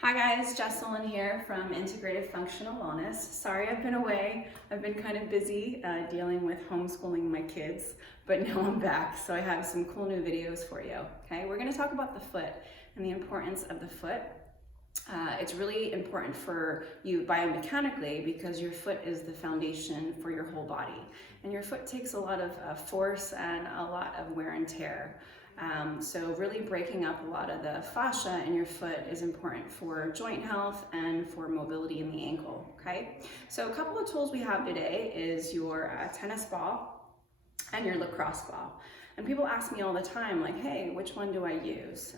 Hi guys, Jesselyn here from Integrative Functional Wellness. Sorry I've been away. I've been kind of busy dealing with homeschooling my kids, but now I'm back, so I have some cool new videos for you. Okay, we're going to talk about the foot and the importance of the foot. It's really important for you biomechanically because your foot is the foundation for your whole body. And your foot takes a lot of force and a lot of wear and tear. So really breaking up a lot of the fascia in your foot is important for joint health and for mobility in the ankle, okay? So a couple of tools we have today is your tennis ball and your lacrosse ball. And people ask me all the time, like, hey, which one do I use?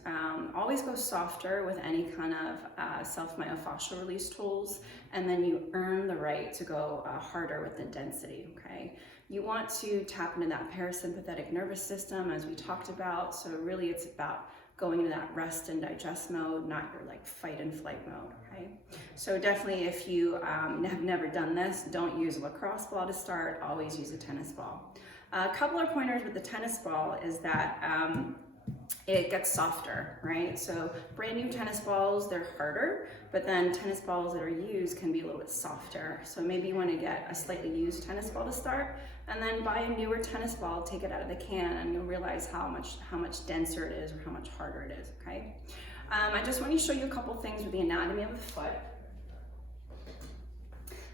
Always go softer with any kind of self-myofascial release tools, and then you earn the right to go harder with the density, okay? You want to tap into that parasympathetic nervous system, as we talked about, so really it's about going into that rest and digest mode, not your like fight and flight mode, okay? So definitely if you have never done this, don't use a lacrosse ball to start, always use a tennis ball. A couple of pointers with the tennis ball is that it gets softer, right? So brand new tennis balls, they're harder, but then tennis balls that are used can be a little bit softer. So maybe you want to get a slightly used tennis ball to start, and then buy a newer tennis ball, take it out of the can, and you'll realize how much denser it is or how much harder it is, okay? I just want to show you a couple things with the anatomy of the foot.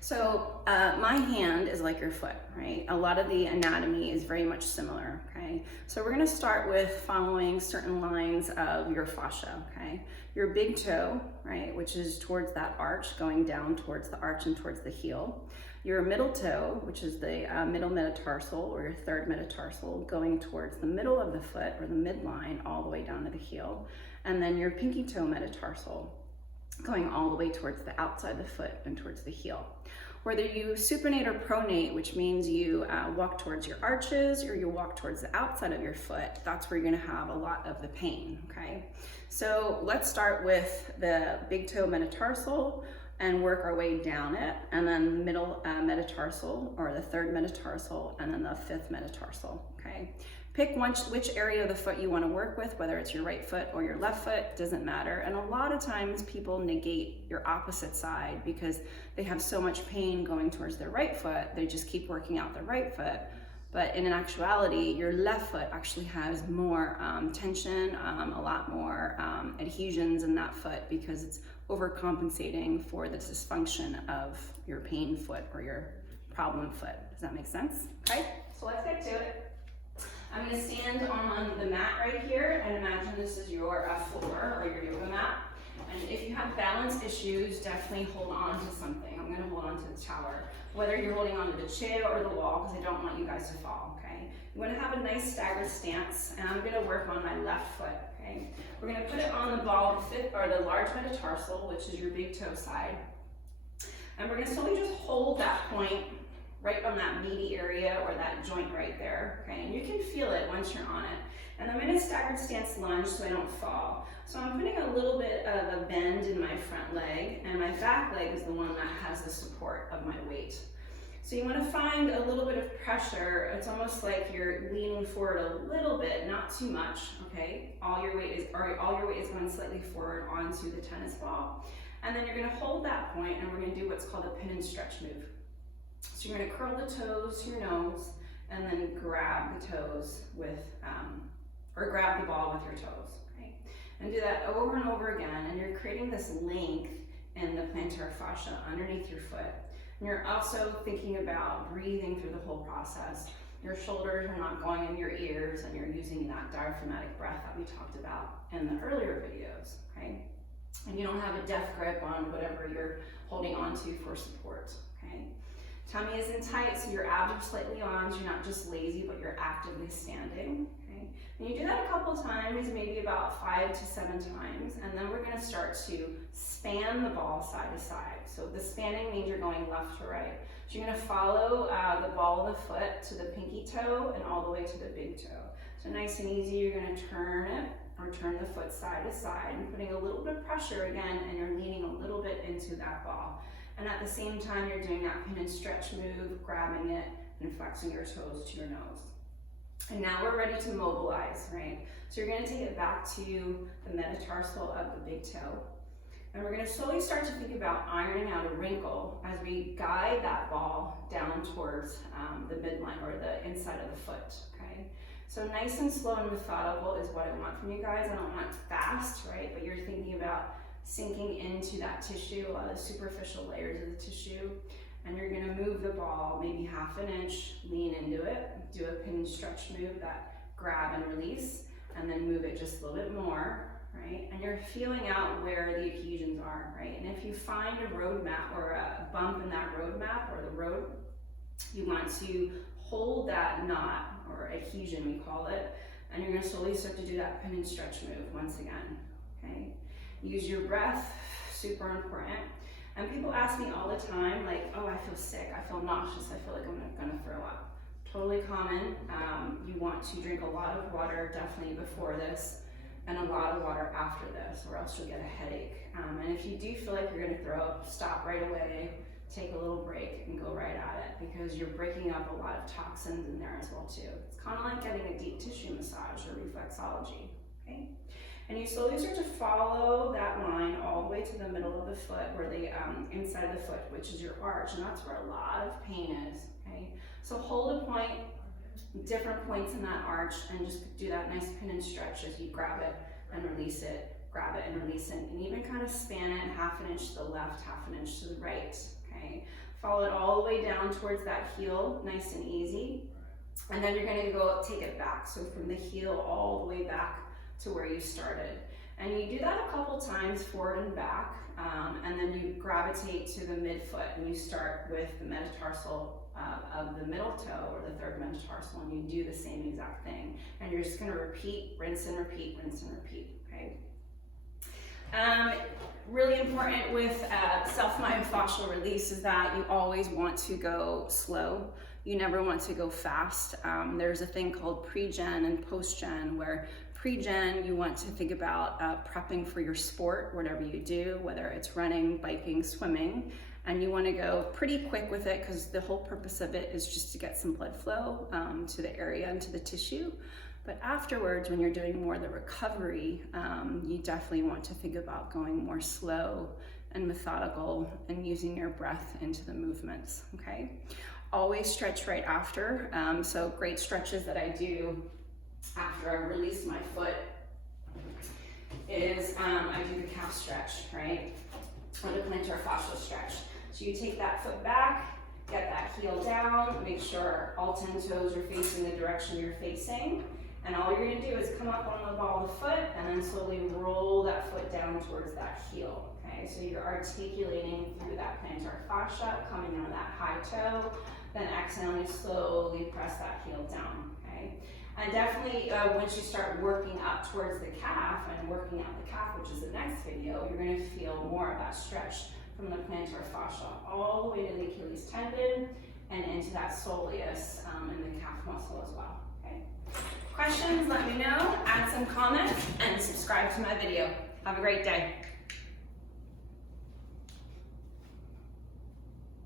So my hand is like your foot, right? A lot of the anatomy is very much similar, okay? So we're gonna start with following certain lines of your fascia, okay? Your big toe, right, which is towards that arch, going down towards the arch and towards the heel. Your middle toe, which is the middle metatarsal or your third metatarsal, going towards the middle of the foot or the midline all the way down to the heel. And then your pinky toe metatarsal, going all the way towards the outside of the foot and towards the heel. Whether you supinate or pronate, which means you walk towards your arches or you walk towards the outside of your foot, that's where you're gonna have a lot of the pain, okay? So let's start with the big toe metatarsal and work our way down it, and then middle metatarsal or the third metatarsal, and then the fifth metatarsal, okay? Pick which area of the foot you want to work with, whether it's your right foot or your left foot, doesn't matter. And a lot of times people negate your opposite side because they have so much pain going towards their right foot, they just keep working out their right foot. But in actuality, your left foot actually has more tension, a lot more adhesions in that foot because it's overcompensating for the dysfunction of your pain foot or your problem foot. Does that make sense? Okay, so let's get to it. I'm going to stand on the mat right here and imagine this is your floor or your yoga mat. And if you have balance issues, definitely hold on to something. I'm going to hold on to the tower. Whether you're holding on to the chair or the wall, because I don't want you guys to fall, okay? You want to have a nice staggered stance, and I'm going to work on my left foot, okay? We're going to put it on the ball, the large metatarsal, which is your big toe side. And we're going to slowly just hold that point right on that meaty area or that joint right there, okay? And you can feel it once you're on it. And I'm in a staggered stance lunge so I don't fall. So I'm putting a little bit of a bend in my front leg, and my back leg is the one that has the support of my weight. So you want to find a little bit of pressure. It's almost like you're leaning forward a little bit, not too much, okay? All your weight is going slightly forward onto the tennis ball. And then you're going to hold that point, and we're going to do what's called a pin and stretch move. So you're going to curl the toes to your nose and then grab the toes with, or grab the ball with your toes, okay? And do that over and over again, and you're creating this length in the plantar fascia underneath your foot. And you're also thinking about breathing through the whole process. Your shoulders are not going in your ears, and you're using that diaphragmatic breath that we talked about in the earlier videos, okay? And you don't have a death grip on whatever you're holding on to for support, okay? Tummy isn't tight, so your abs are slightly on, so you're not just lazy, but you're actively standing, okay? And you do that a couple times, maybe about 5 to 7 times, and then we're gonna start to span the ball side to side. So the spanning means you're going left to right. So you're gonna follow the ball of the foot to the pinky toe and all the way to the big toe. So nice and easy, you're gonna turn it, or turn the foot side to side, and putting a little bit of pressure again, and you're leaning a little bit into that ball. And at the same time, you're doing that pin and stretch move, grabbing it and flexing your toes to your nose. And now we're ready to mobilize, right? So you're gonna take it back to the metatarsal of the big toe. And we're gonna slowly start to think about ironing out a wrinkle as we guide that ball down towards the midline or the inside of the foot, okay? So nice and slow and methodical is what I want from you guys. I don't want fast, right? But you're thinking about sinking into that tissue, a lot of the superficial layers of the tissue. And you're gonna move the ball maybe 1/2 inch, lean into it, do a pin and stretch move, that grab and release, and then move it just a little bit more, right? And you're feeling out where the adhesions are, right? And if you find a road map or a bump in that road map or the road, you want to hold that knot or adhesion, we call it, and you're gonna slowly start to do that pin and stretch move once again, okay? Use your breath, super important. And people ask me all the time, like, oh, I feel sick, I feel nauseous, I feel like I'm gonna throw up. Totally common. You want to drink a lot of water, definitely before this, and a lot of water after this, or else you'll get a headache. And if you do feel like you're gonna throw up, stop right away, take a little break, and go right at it, because you're breaking up a lot of toxins in there as well too. It's kind of like getting a deep tissue massage or reflexology, okay? And you slowly start to follow that line all the way to the middle of the foot, where the inside of the foot, which is your arch, and that's where a lot of pain is, okay? So hold a point, different points in that arch, and just do that nice pin and stretch as you grab it and release it, grab it and release it, and even kind of span it 1/2 inch to the left, 1/2 inch to the right, okay? Follow it all the way down towards that heel, nice and easy. And then you're gonna go take it back. So from the heel all the way back to where you started. And you do that a couple times, forward and back, and then you gravitate to the midfoot, and you start with the metatarsal of the middle toe, or the third metatarsal, and you do the same exact thing. And you're just gonna repeat, rinse and repeat, rinse and repeat, okay? Really important with self-myofascial release is that you always want to go slow. You never want to go fast. There's a thing called pre-gen and post-gen, where pre-gen, you want to think about prepping for your sport, whatever you do, whether it's running, biking, swimming, and you want to go pretty quick with it, because the whole purpose of it is just to get some blood flow to the area and to the tissue. But afterwards, when you're doing more of the recovery, you definitely want to think about going more slow and methodical and using your breath into the movements, okay? Always stretch right after. So great stretches that I do after I release my foot is I do the calf stretch, right? Or the plantar fascial stretch. So you take that foot back, get that heel down, make sure all 10 toes are facing the direction you're facing. And all you're gonna do is come up on the ball of the foot and then slowly roll that foot down towards that heel, okay? So you're articulating through that plantar fascia, coming out of that high toe, then exhaling, you slowly press that heel down, okay? And definitely, once you start working up towards the calf and working out the calf, which is the next video, you're gonna feel more of that stretch from the plantar fascia all the way to the Achilles tendon and into that soleus and the calf muscle as well, okay? Questions, let me know, add some comments, and subscribe to my video. Have a great day.